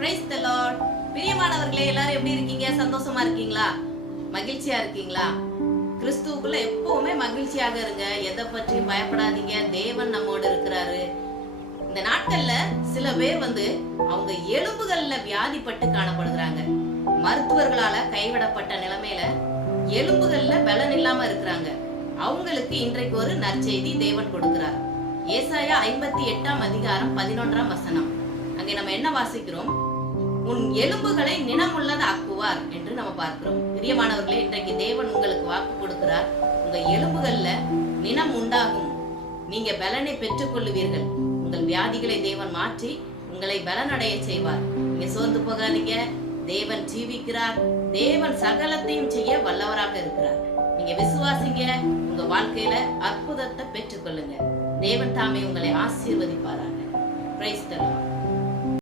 Praise the Lord. பிரியமானவர்களே, எல்லாரும் எப்படி இருக்கீங்க? சந்தோஷமா இருக்கீங்களா? மகிழ்ச்சியா இருக்கீங்களா? கிறிஸ்துவுக்குள்ள எப்பவுமே மகிழ்ச்சியாக இருங்க. எதை பற்றியும் பயப்படாதீங்க. தேவன் நம்மோடு இருக்கிறாரு. இந்த நாட்கள்ல சில பேர் அவங்க எலும்புகள்ல வியாதிப்பட்டு காணப்படுகிறாங்க. மருத்துவர்களால கைவிடப்பட்ட நிலைமையில எலும்புகள்ல பலன் இல்லாம இருக்கிறாங்க. அவங்களுக்கு இன்றைக்கு ஒரு நற்செய்தி தேவன் கொடுக்கிறார். ஏசாயா 58ஆம் அதிகாரம் 11ஆம் வசனம். அங்கே நம்ம என்ன வாசிக்கிறோம்? உன் எலும்புகளை நினமுள்ளது ஆக்குவார் என்று நம்ம பார்க்கிறோம். பிரியமானவர்களே, இன்றைக்கு தேவன் உங்களுக்கு வாக்கு கொடுக்கிறார். உங்க எலும்புகள்ல நினம் உண்டாகும். நீங்க பலனை பெற்றுக் கொள்ளுவீர்கள். உங்கள் வியாதிகளை தேவன் மாற்றி உங்களை பலனடைய செய்வார். நீங்க சோர்ந்து போகாதீங்க. தேவன் ஜீவிக்கிறார். தேவன் சகலத்தையும் செய்ய வல்லவராக இருக்கிறார். நீங்க விசுவாசிங்க. உங்க வாழ்க்கையில அற்புதத்தை பெற்றுக்கொள்ளுங்க. தேவன் தாமே உங்களை ஆசீர்வதிப்பாராக. Praise the Lord.